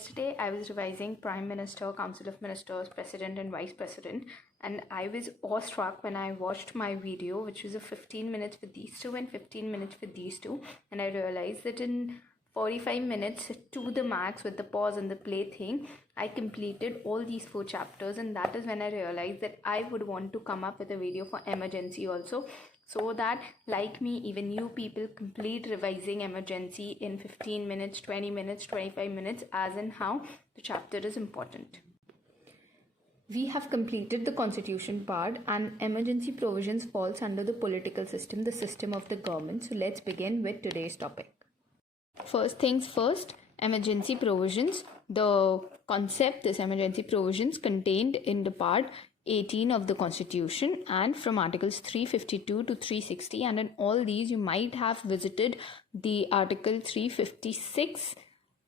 Yesterday, I was revising Prime Minister, Council of Ministers, President and Vice President, and I was awestruck when I watched my video, which was a 15 minutes for these two and 15 minutes for these two, and I realized that in 45 minutes to the max with the pause and the play thing, I completed all these 4 chapters, and that is when I realized that I would want to come up with a video for emergency also, so that like me, even you people complete revising emergency in 15 minutes, 20 minutes, 25 minutes, as in how the chapter is important. We have completed the constitution part, and emergency provisions falls under the political system, the system of the government. So let's begin with today's topic. First things first, emergency provisions. The concept, this emergency provisions contained in the part 18 of the constitution and from articles 352 to 360, and in all these you might have visited the article 356.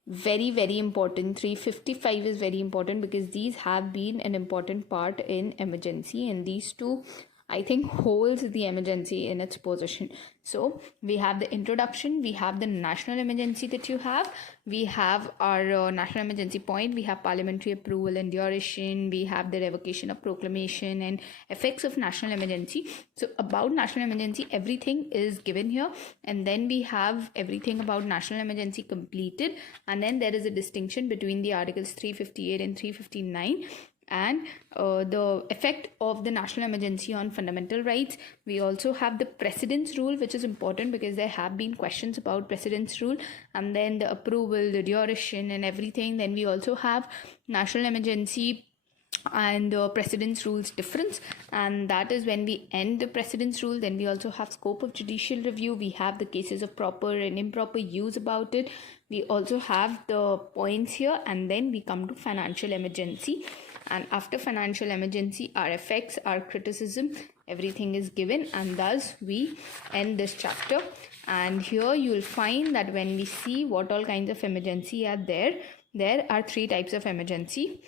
Very important. 355 is very important because these have been an important part in emergency, and these two I think holds the emergency in its position. So we have the introduction, we have the national emergency that you have, we have our national emergency point, we have parliamentary approval and duration, we have the revocation of proclamation and effects of national emergency. So about national emergency, everything is given here, and then we have everything about national emergency completed, and then there is a distinction between the articles 358 and 359. And the effect of the national emergency on fundamental rights. We also have the precedence rule, which is important because there have been questions about precedence rule, and then the approval, the duration and everything. Then we also have national emergency and precedence rules difference, and that is when we end the precedence rule. Then we also have scope of judicial review, we have the cases of proper and improper use about it, we also have the points here, and then we come to financial emergency. And after financial emergency, our effects, our criticism, everything is given, and thus we end this chapter. And here you will find that when we see what all kinds of emergency are there are 3 types of emergency.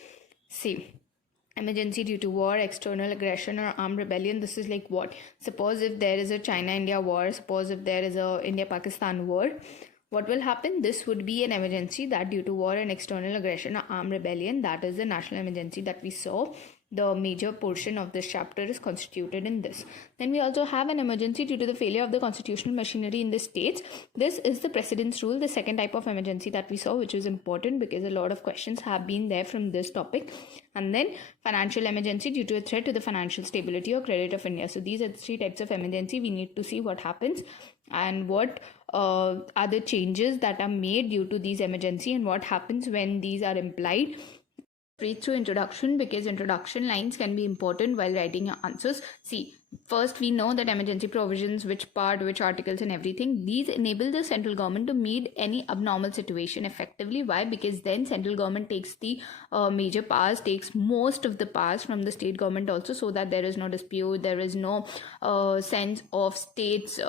See, emergency due to war, external aggression or armed rebellion. This is like what? Suppose if there is a China-India war, suppose if there is a India-Pakistan war, what will happen? This would be an emergency that due to war and external aggression or armed rebellion, that is the national emergency that we saw. The major portion of this chapter is constituted in this. Then we also have an emergency due to the failure of the constitutional machinery in the states. This is the precedence rule, the second type of emergency that we saw, which is important because a lot of questions have been there from this topic. And then financial emergency due to a threat to the financial stability or credit of India. So these are the 3 types of emergency. We need to see what happens and what are the changes that are made due to these emergency and what happens when these are implied. Read through introduction because introduction lines can be important while writing your answers. See, first we know that emergency provisions, which part, which articles and everything, these enable the central government to meet any abnormal situation effectively. Why? Because then central government takes the major powers, takes most of the powers from the state government also, so that there is no dispute, there is no sense of states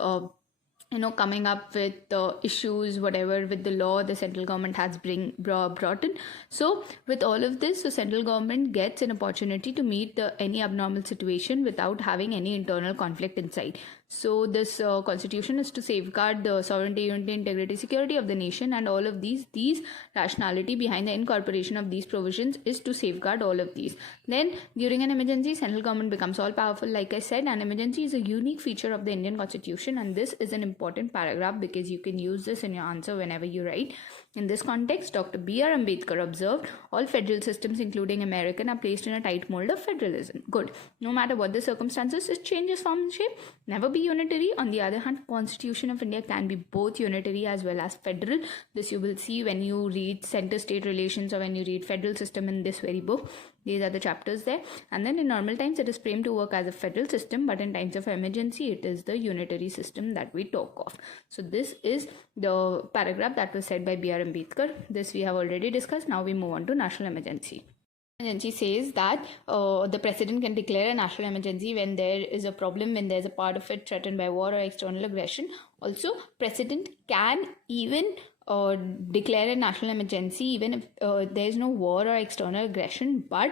coming up with issues, whatever, with the law the central government has brought in. So with all of this, the central government gets an opportunity to meet any abnormal situation without having any internal conflict inside. So this constitution is to safeguard the sovereignty, unity, integrity, security of the nation, and all of these rationality behind the incorporation of these provisions is to safeguard all of these. Then during an emergency, central government becomes all powerful, like I said, and emergency is a unique feature of the Indian constitution, and this is an important paragraph because you can use this in your answer whenever you write. In this context, Dr. B.R. Ambedkar observed, all federal systems, including American, are placed in a tight mold of federalism. Good. No matter what the circumstances, it changes form and shape, never be unitary. On the other hand, Constitution of India can be both unitary as well as federal. This you will see when you read center-state relations or when you read federal system in this very book. These are the chapters there. And then in normal times, it is framed to work as a federal system, but in times of emergency, it is the unitary system that we talk of. So this is the paragraph that was said by B.R. Ambedkar. This we have already discussed. Now we move on to national emergency. Emergency says that the president can declare a national emergency when there is a problem, when there is a part of it threatened by war or external aggression. Also, president can even declare a national emergency even if there is no war or external aggression, but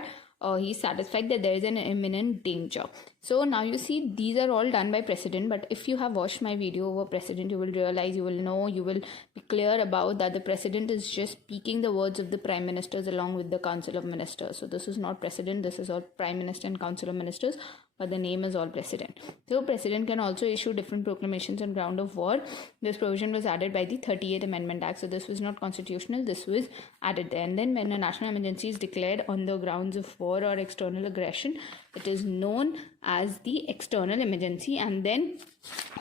he is satisfied that there is an imminent danger. So now you see these are all done by President, but if you have watched my video over President, you will realize, you will know, you will be clear about that the President is just speaking the words of the Prime Ministers along with the Council of Ministers. So this is not President, this is all Prime Minister and Council of Ministers, but the name is all President. So President can also issue different proclamations on ground of war. This provision was added by the 38th Amendment Act. So this was not constitutional, this was added there. And then when a national emergency is declared on the grounds of war or external aggression, it is known as the external emergency. And then,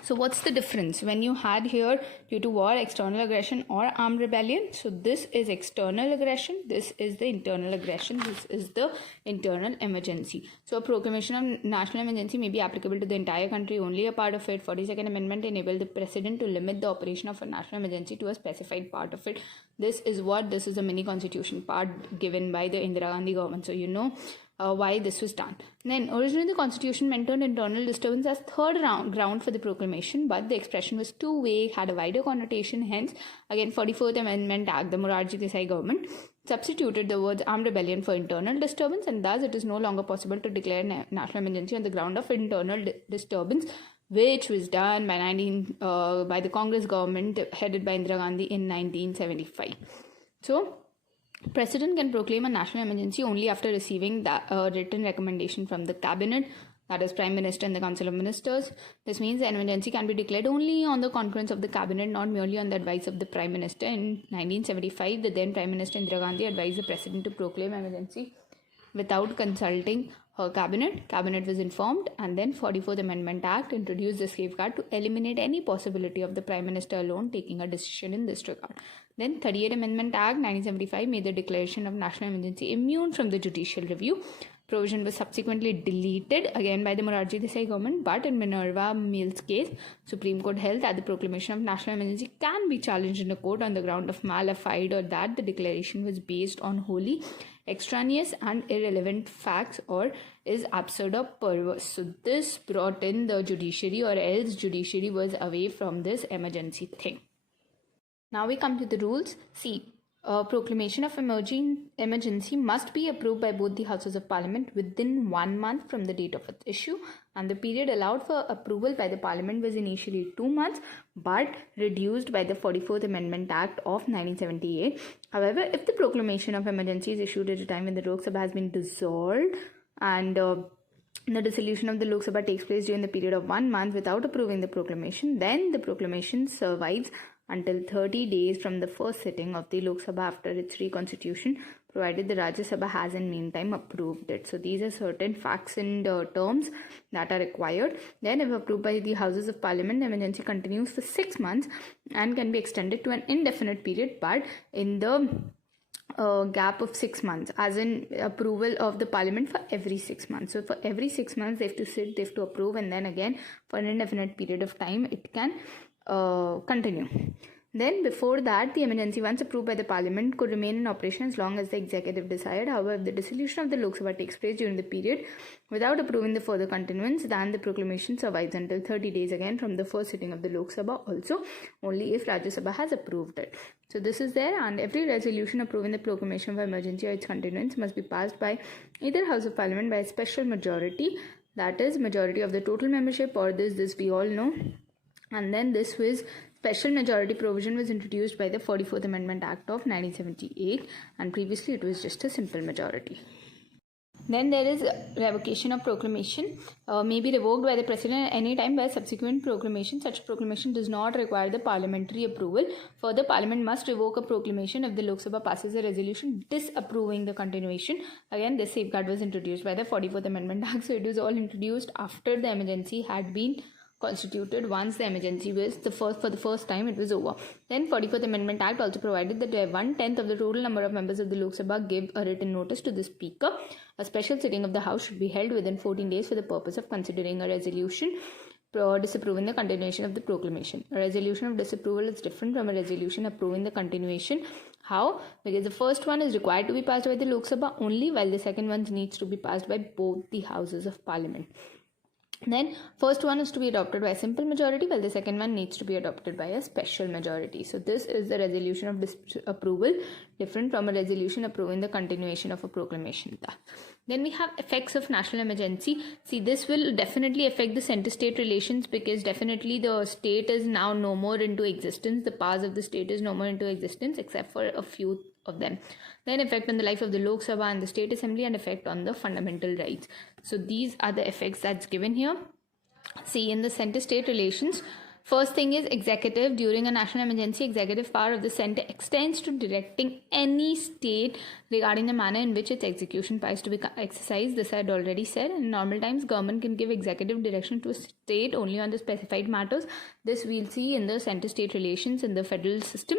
so what's the difference when you had here due to war, external aggression or armed rebellion? So this is external aggression, this is the internal aggression, this is the internal emergency. So a proclamation of national emergency may be applicable to the entire country, only a part of it. 42nd Amendment enabled the President to limit the operation of a national emergency to a specified part of it. This is a mini constitution part given by the Indira Gandhi government. So you know why this was done. Then originally the constitution mentioned internal disturbance as third ground for the proclamation, but the expression was too vague, had a wider connotation. Hence again 44th Amendment Act, the Morarji Desai government substituted the words armed rebellion for internal disturbance, and thus it is no longer possible to declare national emergency on the ground of internal disturbance, which was done by the Congress government headed by Indira Gandhi in 1975. So President can proclaim a national emergency only after receiving the written recommendation from the cabinet, that is Prime Minister and the Council of Ministers. This means the emergency can be declared only on the concurrence of the cabinet, not merely on the advice of the Prime Minister. In 1975, the then Prime Minister Indira Gandhi advised the President to proclaim emergency without consulting her cabinet. Cabinet was informed, and then 44th Amendment Act introduced the safeguard to eliminate any possibility of the Prime Minister alone taking a decision in this regard. Then 38th Amendment Act 1975 made the declaration of national emergency immune from the judicial review. Provision was subsequently deleted again by the Morarji Desai government, but in Minerva Mill's case, Supreme Court held that the proclamation of national emergency can be challenged in a court on the ground of malafide, or that the declaration was based on wholly extraneous and irrelevant facts, or is absurd or perverse. So this brought in the judiciary, or else judiciary was away from this emergency thing. Now we come to the rules. See, proclamation of emergency must be approved by both the Houses of Parliament within 1 month from the date of its issue, and the period allowed for approval by the Parliament was initially 2 months but reduced by the 44th Amendment Act of 1978. However, if the proclamation of emergency is issued at a time when the Lok Sabha has been dissolved and the dissolution of the Lok Sabha takes place during the period of 1 month without approving the proclamation, then the proclamation survives until 30 days from the first sitting of the Lok Sabha after its reconstitution, provided the Rajya Sabha has in meantime approved it. So these are certain facts and terms that are required. Then if approved by the Houses of Parliament, the emergency continues for 6 months and can be extended to an indefinite period, but in the gap of 6 months, as in approval of the Parliament for every 6 months. So for every 6 months they have to sit, they have to approve, and then again for an indefinite period of time it can continue. Then before that, the emergency, once approved by the Parliament, could remain in operation as long as the executive desired. However, if the dissolution of the Lok Sabha takes place during the period without approving the further continuance, then the proclamation survives until 30 days again from the first sitting of the Lok Sabha, also only if Rajya Sabha has approved it. So this is there, and every resolution approving the proclamation of emergency or its continuance must be passed by either House of Parliament by a special majority, that is majority of the total membership, or this we all know. And then this was special majority provision was introduced by the 44th Amendment Act of 1978, and previously it was just a simple majority. Then there is revocation of proclamation, may be revoked by the President at any time by subsequent proclamation. Such proclamation does not require the parliamentary approval. Further, Parliament must revoke a proclamation if the Lok Sabha passes a resolution disapproving the continuation. Again, this safeguard was introduced by the 44th Amendment Act, so it was all introduced after the emergency had been constituted. Once the emergency was for the first time, it was over. Then 44th Amendment Act also provided that 1/10 of the total number of members of the Lok Sabha give a written notice to the Speaker. A special sitting of the House should be held within 14 days for the purpose of considering a resolution disapproving the continuation of the proclamation. A resolution of disapproval is different from a resolution approving the continuation. How? Because the first one is required to be passed by the Lok Sabha only, while the second one needs to be passed by both the Houses of Parliament. Then first one is to be adopted by a simple majority, while the second one needs to be adopted by a special majority. So this is the resolution of disapproval, different from a resolution approving the continuation of a proclamation. Then we have effects of national emergency. See, this will definitely affect the center-state relations, because definitely the state is now no more into existence. The powers of the state is no more into existence except for a few of them. Then effect on the life of the Lok Sabha and the State Assembly, and effect on the fundamental rights. So these are the effects that's given here. See, in the center-state relations, first thing is executive. During a national emergency, executive power of the center extends to directing any state regarding the manner in which its execution power is to be exercised. This I had already said. In normal times, government can give executive direction to a state only on the specified matters. This we'll see in the center-state relations in the federal system.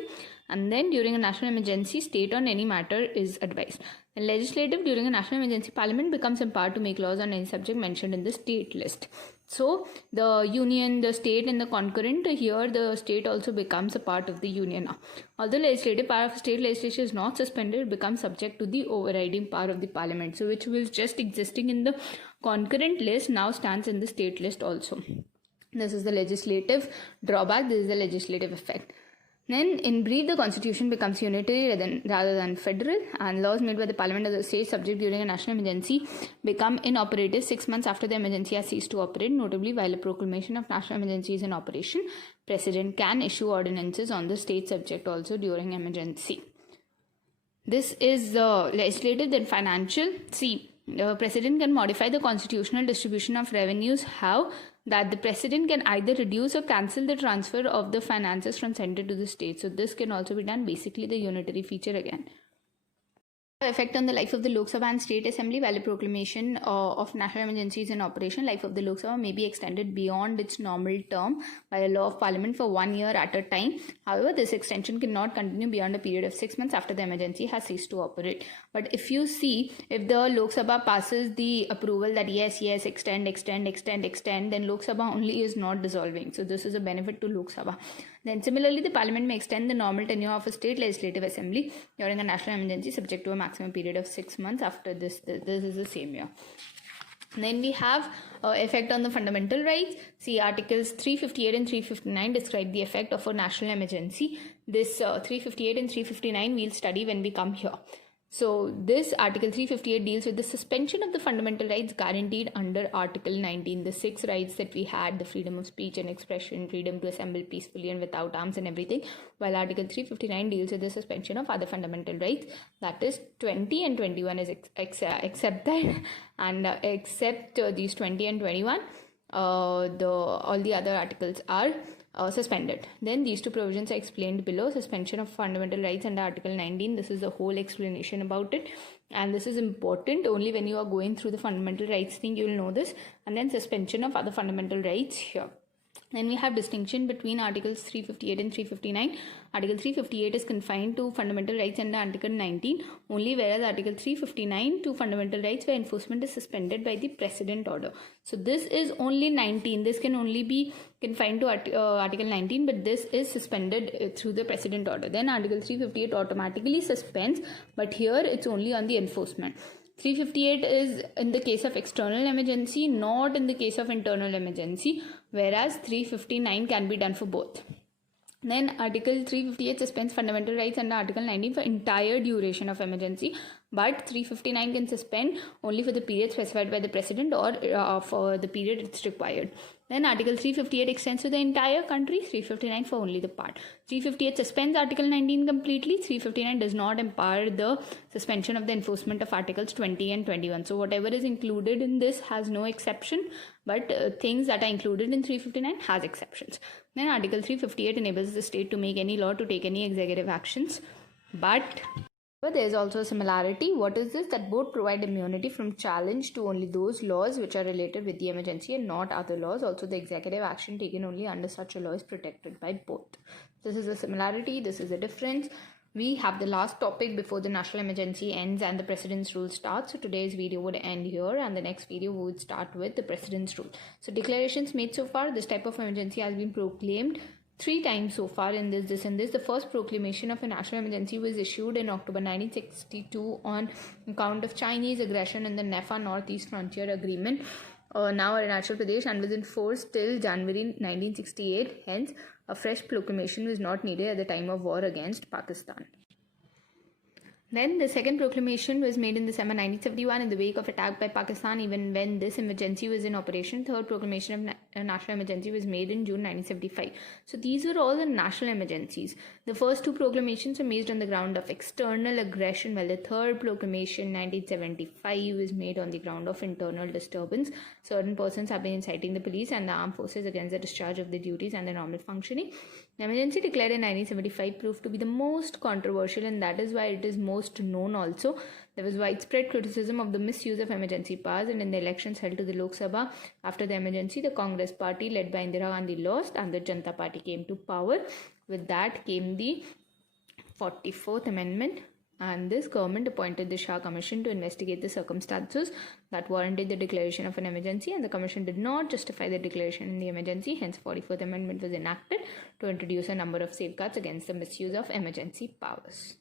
And then during a national emergency, state on any matter is advised. The legislative, during a national emergency, parliament becomes empowered to make laws on any subject mentioned in the state list. So the union, the state and the concurrent, here the state also becomes a part of the union now. Although legislative power of state legislature is not suspended, it becomes subject to the overriding power of the parliament. So which was just existing in the concurrent list now stands in the state list also. This is the legislative drawback. This is the legislative effect. Then, in brief, the constitution becomes unitary rather than federal, and laws made by the parliament of the state subject during a national emergency become inoperative 6 months after the emergency has ceased to operate. Notably, while a proclamation of national emergency is in operation, president can issue ordinances on the state subject also during emergency. This is the legislative. Then financial. See, the president can modify the constitutional distribution of revenues. How? That the president can either reduce or cancel the transfer of the finances from center to the state. So this can also be done, basically the unitary feature again. Effect on the life of the Lok Sabha and State Assembly. While a proclamation of national emergency is in operation, life of the Lok Sabha may be extended beyond its normal term by a law of parliament for 1 year at a time. However, this extension cannot continue beyond a period of 6 months after the emergency has ceased to operate. But if you see, if the Lok Sabha passes the approval that yes, extend, then Lok Sabha only is not dissolving. So this is a benefit to Lok Sabha. Then similarly, the parliament may extend the normal tenure of a state legislative assembly during a national emergency subject to a maximum period of 6 months after this. This is the same year. Then we have effect on the fundamental rights. See, articles 358 and 359 describe the effect of a national emergency. This 358 and 359 we'll study when we come here. So this article 358 deals with the suspension of the fundamental rights guaranteed under article 19, the 6 rights that we had, the freedom of speech and expression, freedom to assemble peacefully and without arms and everything, while article 359 deals with the suspension of other fundamental rights, that is 20 and 21 is accepted, and except these 20 and 21, all the other articles are suspended. Then these two provisions are explained below. Suspension of fundamental rights under article 19, this is the whole explanation about it, and this is important. Only when you are going through the fundamental rights thing you will know this. And then suspension of other fundamental rights here. Then we have distinction between articles 358 and 359. Article 358 is confined to fundamental rights under article 19 only, whereas article 359 to fundamental rights where enforcement is suspended by the precedent order. So this is only 19. This can only be confined to article 19, but this is suspended through the precedent order. Then article 358 automatically suspends, but here it's only on the enforcement. 358 is in the case of external emergency, not in the case of internal emergency, whereas 359 can be done for both. Then article 358 suspends fundamental rights under article 19 for entire duration of emergency, but 359 can suspend only for the period specified by the president or for the period it's required. Then article 358 extends to the entire country, 359 for only the part. 358 suspends article 19 completely, 359 does not empower the suspension of the enforcement of articles 20 and 21. So whatever is included in this has no exception, but things that are included in 359 has exceptions. Then article 358 enables the state to make any law, to take any executive actions, but there is also a similarity. What is this? That both provide immunity from challenge to only those laws which are related with the emergency and not other laws. Also, the executive action taken only under such a law is protected by both. This is a similarity. This is a difference. We have the last topic before the national emergency ends and the president's rule starts. So today's video would end here, and the next video would start with the president's rule. So declarations made so far. This type of emergency has been proclaimed 3 times so far in this and this. The first proclamation of a national emergency was issued in October 1962 on account of Chinese aggression in the NEFA Northeast Frontier Agreement. now Arunachal Pradesh, and was in force till January 1968. Hence, a fresh proclamation was not needed at the time of war against Pakistan. Then the second proclamation was made in December 1971 in the wake of attack by Pakistan, even when this emergency was in operation. Third proclamation of national emergency was made in June 1975. So these were all the national emergencies. The first two proclamations were made on the ground of external aggression, while the third proclamation 1975 was made on the ground of internal disturbance. Certain persons have been inciting the police and the armed forces against the discharge of their duties and their normal functioning. The emergency declared in 1975 proved to be the most controversial, and that is why it is most known also. There was widespread criticism of the misuse of emergency powers, and in the elections held to the Lok Sabha after the emergency, the Congress party led by Indira Gandhi lost and the Janata Party came to power. With that came the 44th Amendment, and this government appointed the Shah Commission to investigate the circumstances that warranted the declaration of an emergency, and the commission did not justify the declaration in the emergency. Hence, 44th Amendment was enacted to introduce a number of safeguards against the misuse of emergency powers.